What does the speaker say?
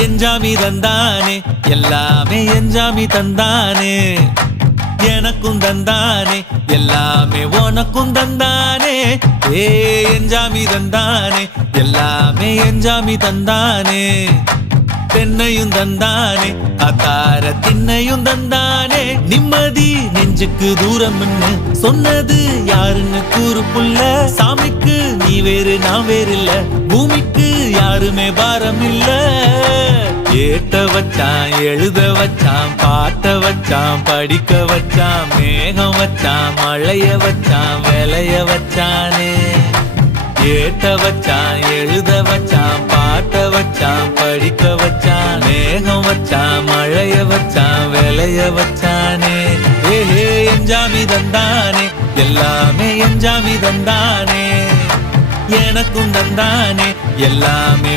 எஞ்சாமி தந்தானே எல்லாமே எஞ்சாமி தந்தானே எனக்கும் தந்தானே எல்லாமே உனக்கும் தந்தானே ஏ எஞ்சாமி தந்தானே எல்லாமே எஞ்சாமி தந்தானே தென்னையும் தந்தானே அத்தார திண்ணையும் தந்தானே நிம்மதி நெஞ்சுக்கு தூரம்னு சொன்னது யாருன்னு கூறு புள்ள சாமிக்கு நீ வேறு நான் வேறு இல்ல பூமிக்கு யாருமே பாரம் இல்ல ஏட்ட வச்சான் எழுத வச்சான் பாட்ட வச்சான் படிக்க வச்சான் மேகம் வச்சான் மழைய வச்சான் விளைய வச்சானே ஏட்ட வச்சான் எழுத வச்சான் பாட்ட வச்சான் படிக்க வச்சான் மேகம் வச்சான் மழைய வச்சான் விளைய வச்சானே ஏஹே எஞ்சாமி தந்தானே எல்லாமே எஞ்சாமி தந்தானே எனக்கும் தந்தானே எல்லாமே